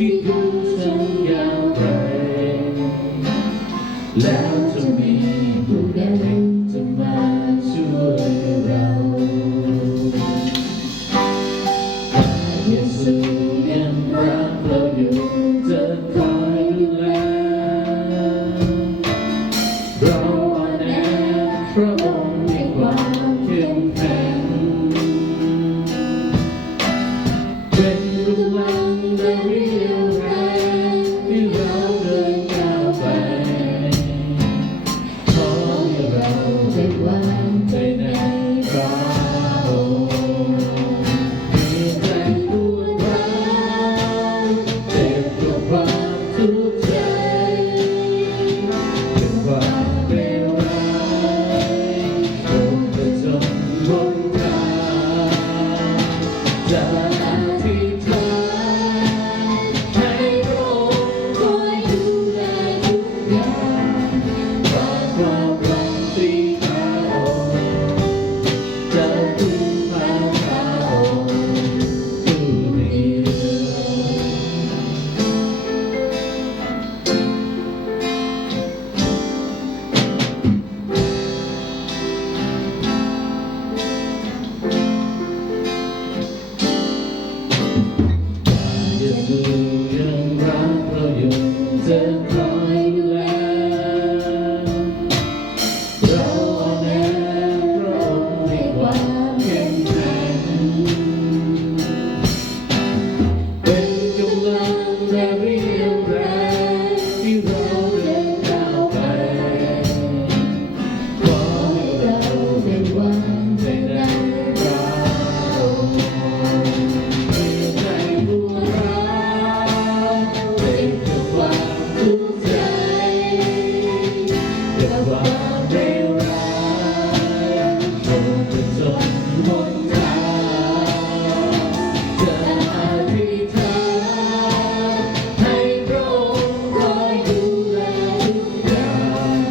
ที่ดูฉันอย่างไรแล้วจะมีผู้ใดจะมาช่วยเราพระเยซูยังรักเราอยู่จะคอยดูแลเราอ่อนแอพระองค์มีความเข้มแข็งเป็นกำลังและเรี่ยวแรงที่เราเดินก้าวไปขอให้เราได้วางใจในพระองค์มีใจปวดร้าวเจ็บปวดความทุกข์ใจเป็นความเลวร้ายคงจะจนหนทางจะอธิษฐานให้พระองค์คอยดูแลทุกอย่างฝากความหวังที่พระองค์จะพึ่งพาพระองค์ผู้เดียว เยซูยังรักเราอยู่จะคอยดูแลเราอ่อนแอพระองค์ให้ความเข้มแข็งเป็นกำลังและเรี่ยวแรงที่เราเดินก้าวไปขอให้เราได้วางใจในพระองค์มีใจปวดร้าวเจ็บกับความทุกข์ใจกับความเลวร้ายคงจะจนหนทางจะอธิษฐานให้พระองค์คอยดูแลทุกอย่าง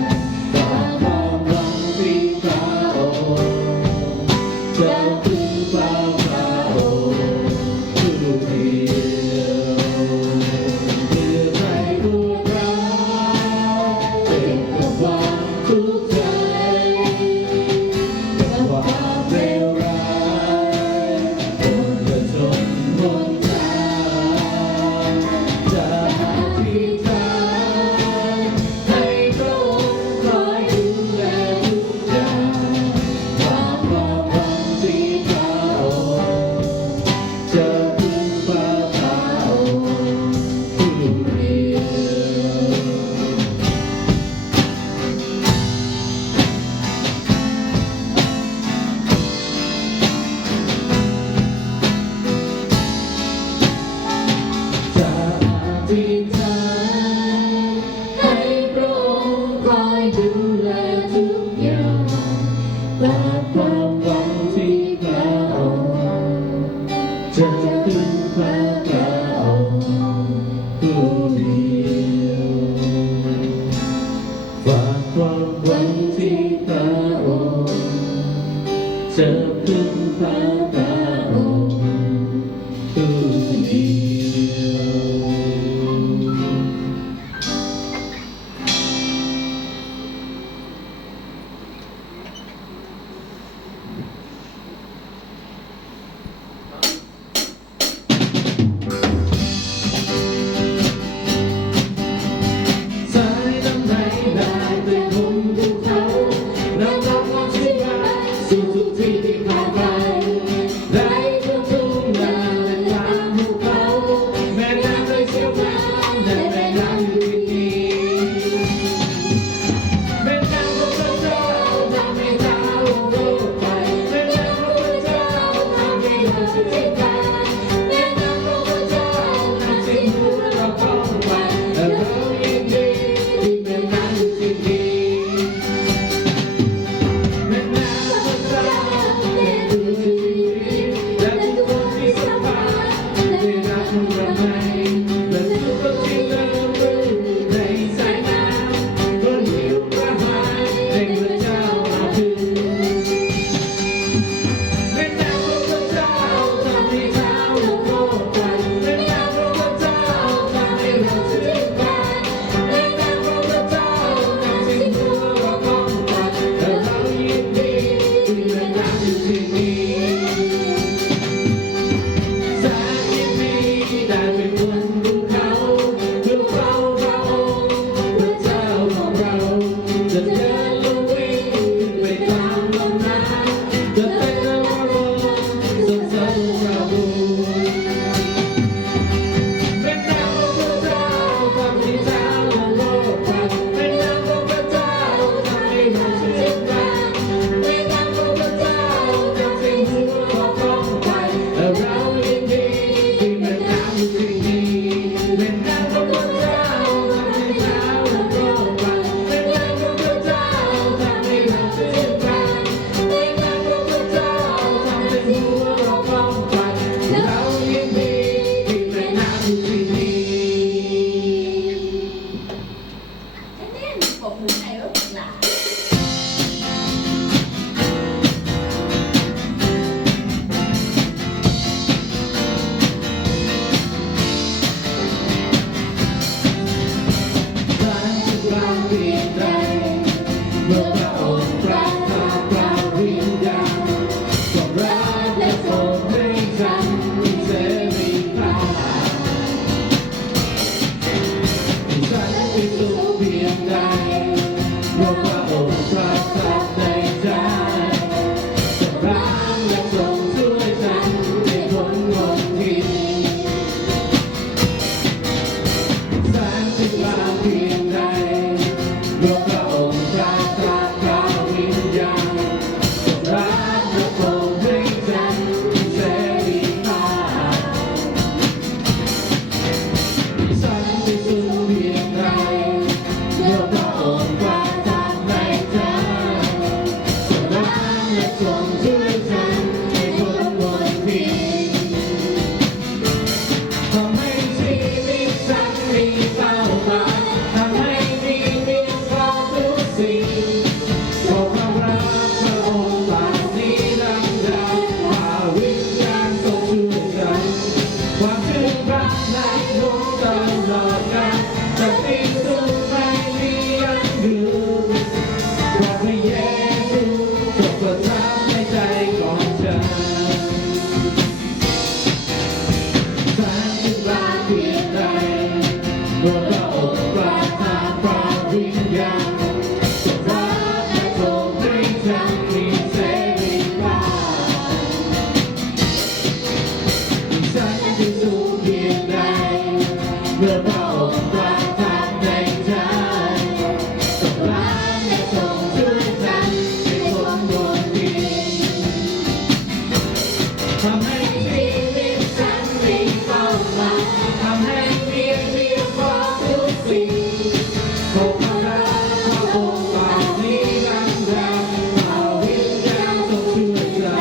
ฝากความหวังที่พระองค์จะพึ่งพาพระองค์ผู้เดียวเมื่อใจปวดร้าวเจ็บกับความทุกข์ใจกับความเลวร้ายคงจะจนหนทางจะอธิษฐานให้พระองค์คอยดูแลทุกอย่างฝากความหวังที่พระองค์จะพึ่งพาพระองค์ผู้เดียวจะอธิษฐานให้พระองค์คอยดูแลทุกอย่างฝากความหวังที่พระองค์จะพึ่งพาพระองค์ผู้เดียวฝากความหวังที่พระองค์จะพึ่งพาพระองค์ผู้เดียว เมื่อพระองค์ประทับในใจก็รักและทรงช่วยฉันให้พ้นมนทินทำให้ชีวิตฉันมีเป้าหมายทำให้เพียงพอทุกสิ่งขอพระรักพระองค์ปากนี้รักเราพระวิญญาณทรงช่วยเรา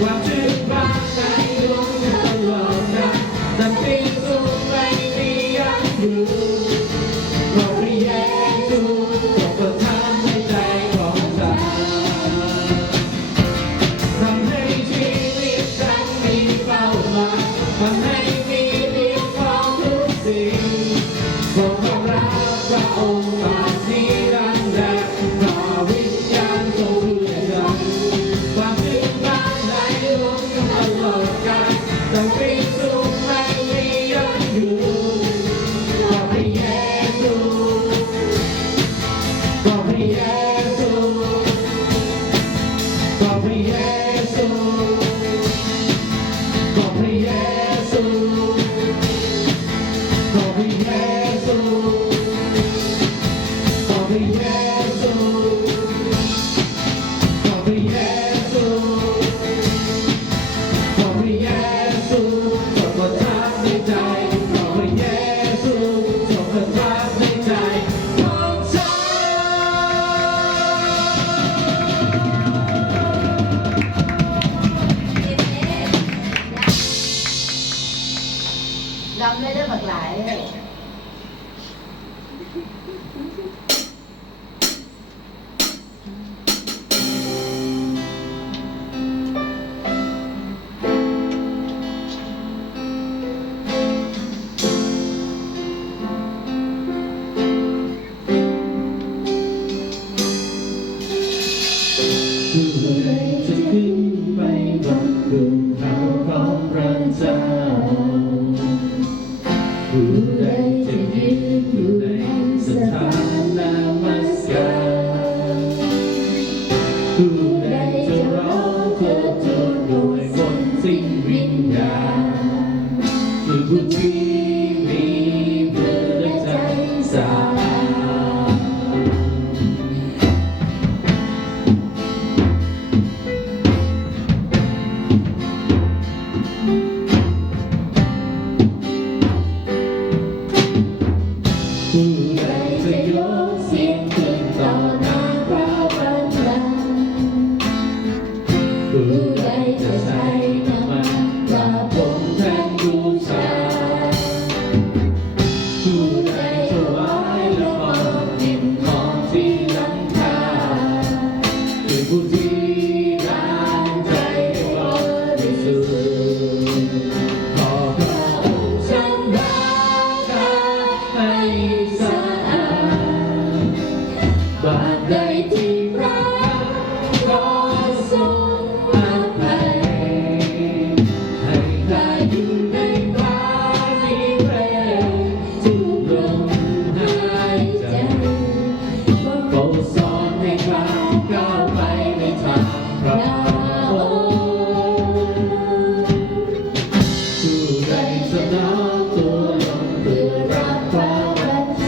ความชื่นบานในดวงตลอดกาลจะเป็นสุขไม่มียั้งยืนเพราะพระเยซูทรงประทานในใจของฉันทำให้ชีวิตฉันมีเป้าหมายทำให้มีเพียงพอทุกสิ่งขอพระรักพระองค์ปากนี้รักแรงพระวิญญาณทรงช่วยเราความชื่นบานในดวงตลอดกาลจะเป็นสุขไม่มียั้งยืนขอพระเยซูขอพระเยซูขอพระเยซูขอพระเยซูขอพระเยซูขอพระเยซูขอพระเยซูขอพระเยซูทรงประทับในใจขอพระเยซูทรงประทับในใจของฉัน รำไม่ได้บักหลายเลย ผู้ใดจะขึ้นไปบนภูเขาของพระเจ้าผู้ใดจะยืนอยู่ในสถานนมัสการผู้ใดจะร้องเถิดทูลโดยมนต์สิ้นวิญญาณคือผู้ที่มีมือและใจสะอาด ผู้ใดจะยกเสียงขึ้นต่อหน้าพระบัลลังก์ผู้ใดจะใช้น้ำมันประพรมแทนบูชาผู้ใดจะถวายละครกลิ่นหอมที่ล้ำค่าคือผู้ที่ล้างใจให้บริสุทธิ์ขอพระองค์ชำระกายให้สะอาดบาปใดที่พระขอทรงอภัยให้ข้าอยู่ในความมีแรงทุกลมหายใจโปรดสอนให้ข้าก้าวไปในทางพระองค์ผู้ใดจะน้อมตัวลงเพื่อรับความบัญช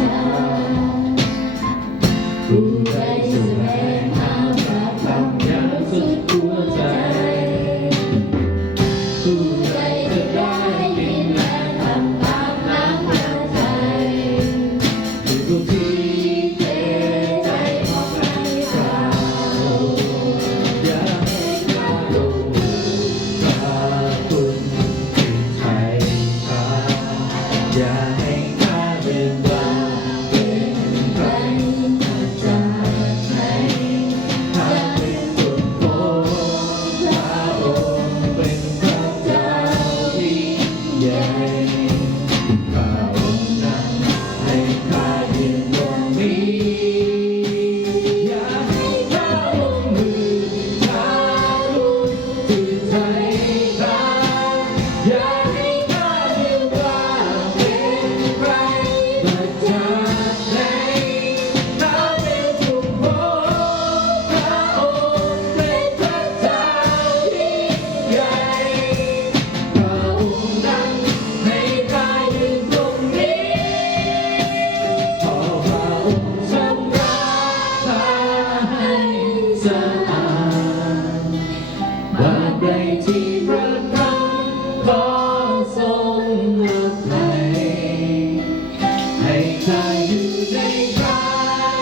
ข้าอยู่ในพระ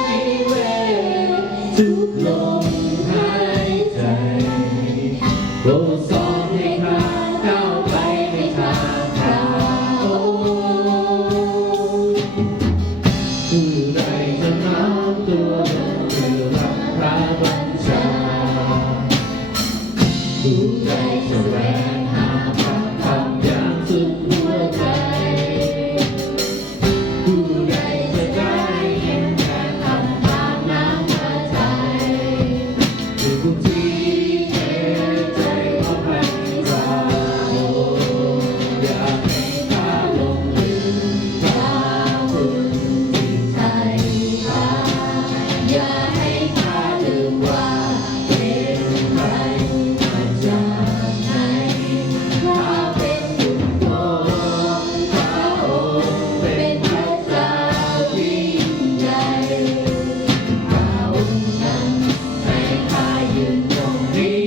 นิเวศทุกลมหายใจโปรดสอนให้ข้าก้าวไปในทางพระองค์ผู้ใดจะน้อมตัวลงเพื่อรับพระบัญชาผู้ใดแสวงหาพระธรรมอย่างสุดหัวใจผู้ใดจะได้เห็นแก่ธรรมตามน้ำพระทัยคือผู้ที่เทใจขอให้เราอยากให้ข้าลงลึกพระคุณที่ไทยข้าอย่าให้ข้าลืมว่าเป็นใครมาจากไหนข้าเป็นบุตรของพระองค์เป็นพระเจ้ายิ่งใหญ่พระองค์นั้นให้ข้ายืนตรงนี้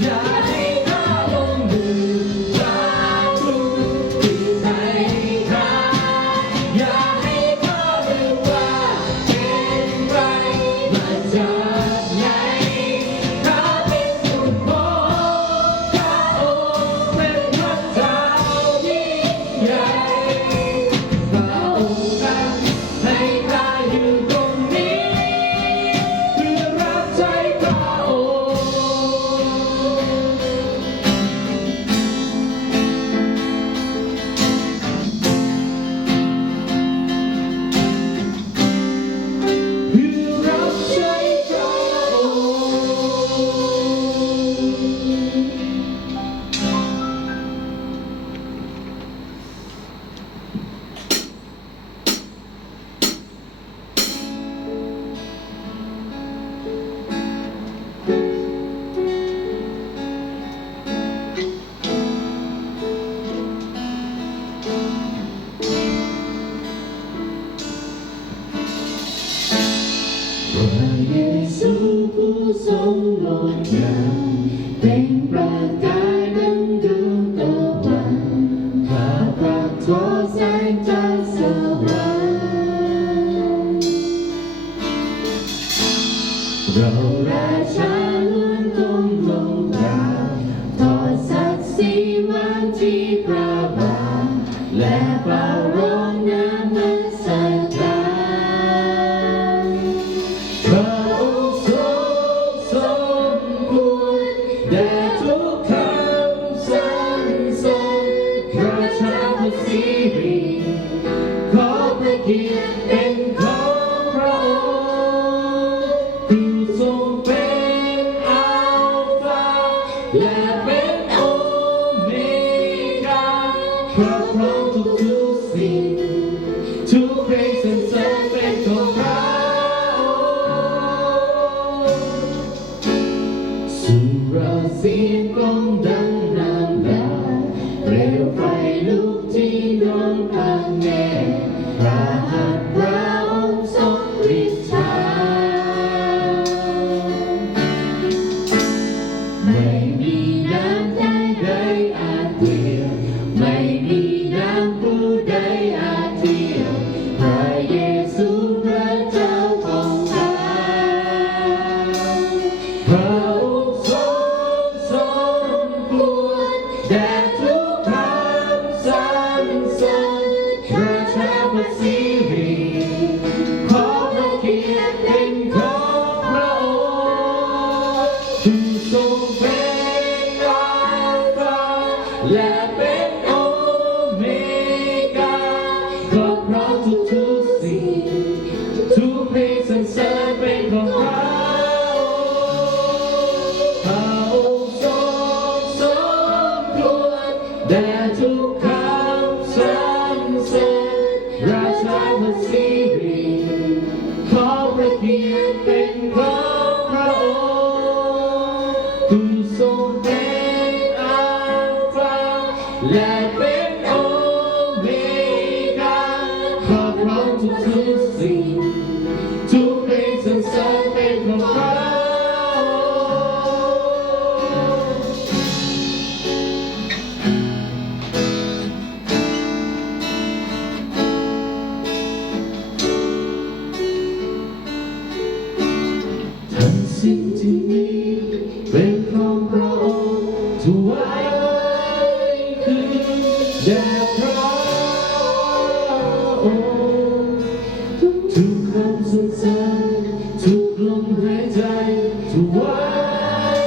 อย่าให้ข้าลงลืมพระคุณที่ไทยข้าอย่าให้ข้าลืมว่าเป็นใครมาจากไหนข้าเป็นบุตรของพระองค์เป็นพระเจ้ายิ่งใหญ่พระองค์นั้นให้ข้าอยู่ตรงนี้เพื่อรับใช้พระองค์เพื่อรับใช้พระพระเยซูผู้ทรงงดงามเป็นประกายดังดวงตะวันข้าพระขอแสงจากสวรรค์เราราชาล้วนก้มลงกราบทอดศักดิ์ศรีวางที่พระบาทและเป่าร้องนมัสการ พระองค์ทรงสมควรแด่ทุกคำสรรเสริญพระชาพระสิริขอพระเกียรติเป็นของพระองค์ผู้ทรงเป็นอัลฟาและเป็นโอเมก้าครอบครองทุกๆสิ่งทุกเพลงสรรเสริญเป็นของพระองค์สุรเสียงก้องดังนำดาวเปลวไฟลุกที่ดวงพระเนตรพระหัตถ์พระองค์ทรงฤทธาไม่มีน้ำใดอาจเปรียบไม่มีน้ำผู้ใดอาจเทียบพระเยซูพระเจ้าของเราพระองค์ทรงสมควรแด่ทุกคำสรรเสริญพระชาพระสิริขอพระเกียรติเป็นของพระองค์ผู้ทรงเป็นอัลฟาและเป็นโอเมก้าครอบครองทุกๆสิ่งทุกเพลงสรรเสริญเป็นของพระองค์พระองค์ทรงสมควรแด่ทุกคำสรรเสริญราชาพระสิริขอพระเกียรติเป็นของพระองค์ผู้ทรงเป็นอัลฟาและเป็นโอเมก้าครอบครองทุกๆสิ่งทุกเพลงสรรเสริญเป็นของพระองค์ ข สิ่งที่มีเป็นของพระองค์ถวายคืนแด่พระองค์ทุกคำสรรเสริญทุกลมหายใจถวาย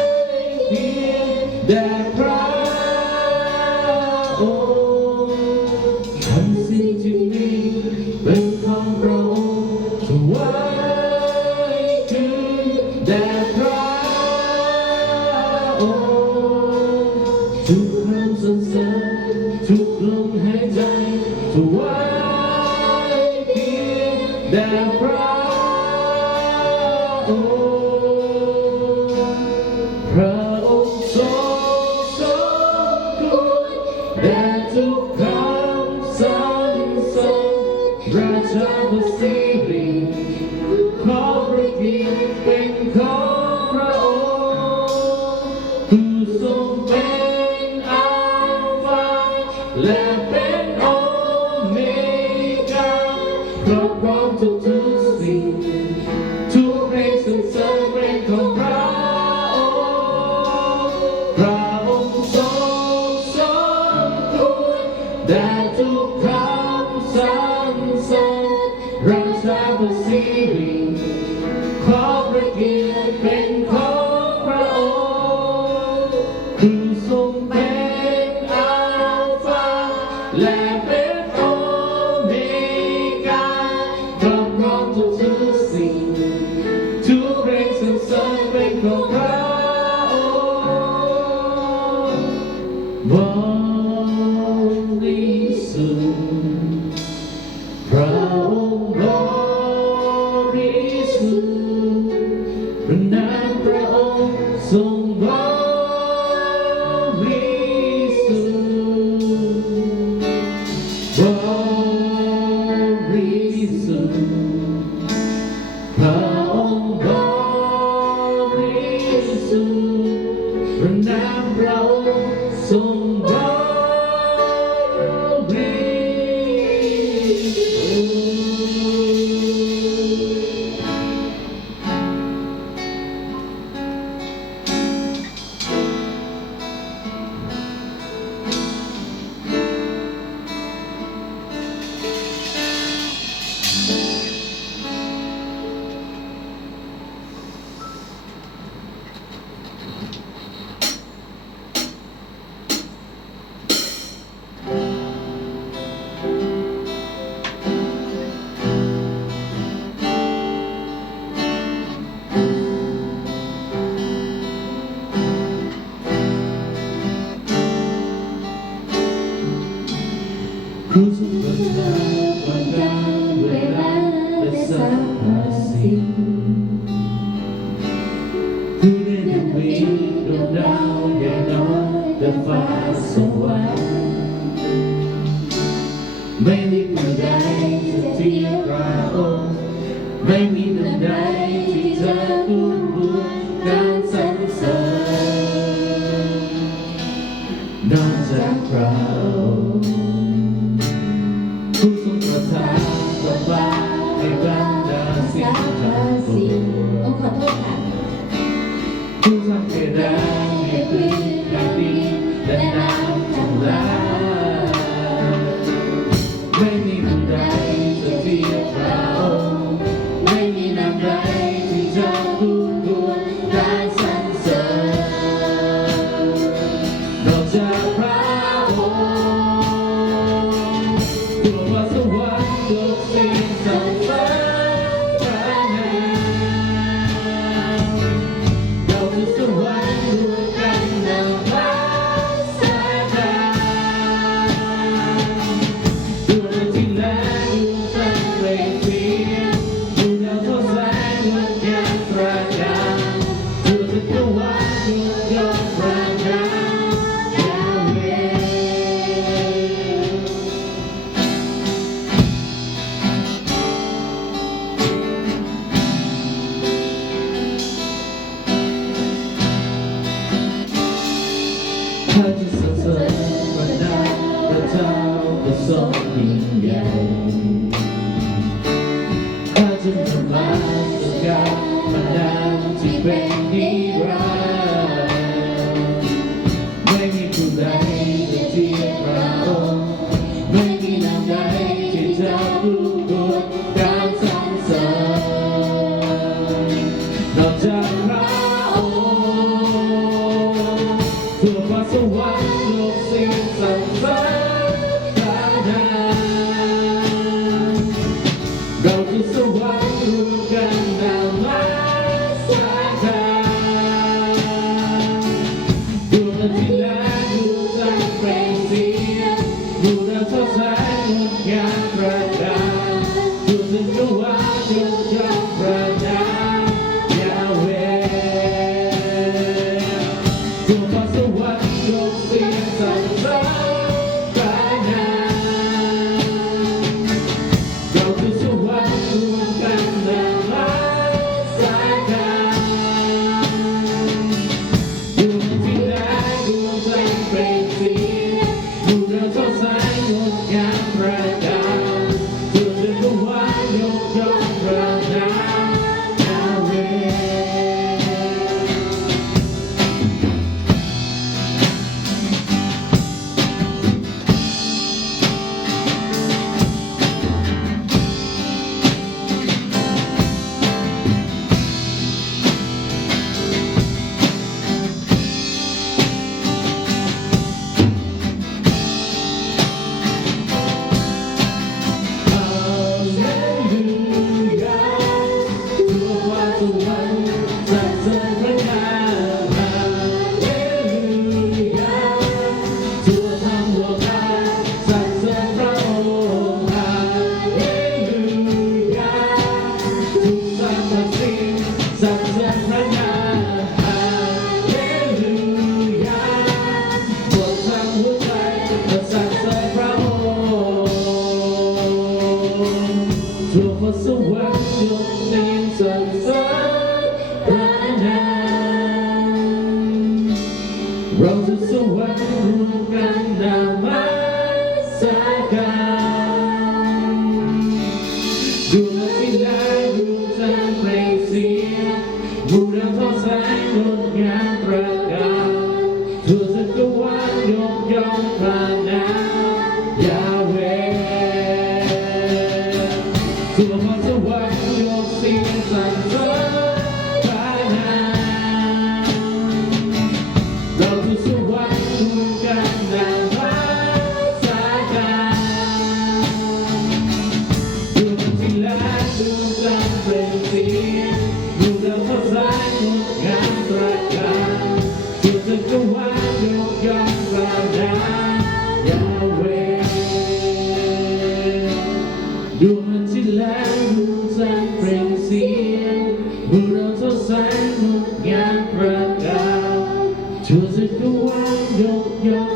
เพียงแด่พระองค์ทำสิ่งที่มีเป็นของพระองค์ถวายคืนแด่พระองค์ทุกคำสรรเสริญทุกลมหายใจถวายเพียงแด่พระองค์พระองค์ทรงสมควรแด่ทุกคำสรรเสริญราชาผู้สิริขอพระเกียรติเป็นของพระองค์ผู้ทรงเป็นอัลฟาและเป็นโอเมก้าครอบครองทุกสิ่งทุกเพลงสรรเสริญเป็นของพระองค์พระองค์ทรงสมควรแด่ทุกคำสรรเสริญราชาผู้สิริขอพระเกียรติเป็นของพระองค์ผู้ทรงเป็นอัลฟาและเป็นโอเมก้าครอบครองทุกสิ่งทุกเพลงสรรเสริญเป็นของพระองค์บริสุทธิ์พระองค์บริสุทธิ์พระนามพระองค์ทรงบริสุทธิ์บริสุทธิ์พระองค์บริสุทธิ์พระนามพระองค์ทรงบริสุทธิ์ ผู้ทรงประทานวันการเวลาและสรรพสิ่งผู้ได้นำวิดวงดาวใหญ่น้อยและฟ้าสวรรค์ไม่มีผู้ใดจะเทียบพระองค์ไม่มีน้ำใดที่จะกู้บุญการสรรเสริญนอกจากพระองค์ผู้ทรงประทานความฟ้าให้บรรดาสิ่งทั้งปวง ขอโทษค่ะ ผู้ทำให้ได้ให้พื้นแผ่นดินและน้ำทั้งหลายไม่มีผู้ใดจะเทียบพระองค์ไม่มีน้ำใดที่จะคู่ควรการสรรเสริญนอกจากพระองค์ตัวพระสวรรค์ทุกสิ่งสรรเสริญพระนามเราทุกสวรรค์รวมกันนำพระสถานตัวที่แล้วฉันเปล่งเสียง จะผู้ควรการสรรเสริญนอกจากพระองค์ทั่วฟ้าสวรรค์โลกสิ่งสรรเสริญพระนามเราทุกสวรรค์รวมกันนำมาสร้างทางดวงอาทิตย์และดวงจันทร์เปล่งสีบูรณาสดใสงดงามประการทั่วจักรวาลยกย่องพระนามยาเวห์ทั่วฟ้าสวรรค์ยกเสียงสรรเสริญพระนามเราทุกสวรรค์รวมกันนำมาสร้างทางดวงอาทิตย์และดวงจันทร์เปล่งสีบูรณาสดใสงดงามประการทั่วจักรวาลยกย่องพระนามยาเวห์ทั่วฟ้าสวรรค์ยกเสียงสรรเสริญพระนามเราทุกสวรรค์รวมกันนมัสการดวงอาทิตย์และดวงจันทร์เปล่งสีบูรณาสดใสงดงามประการทั่วจักรวาลยกย่องพระนามยาเวห์ทั่วฟ้าสวรรค์ยกเสียงสรรเสริญพระนามเราทุกสวรรค์รวมกันนำมาสร้างทางดวงอาทิตย์และดวงจันทร์เปล่งสีบูรณาสดใสงดงามประการทั่วจักรวาลยกย่องพระนามยาเวห์ดวงอาทิตย์และดวงจันทร์เปล่งสีบูรณาสดใสงดงามประการทั่วจักรวาลยกย่อง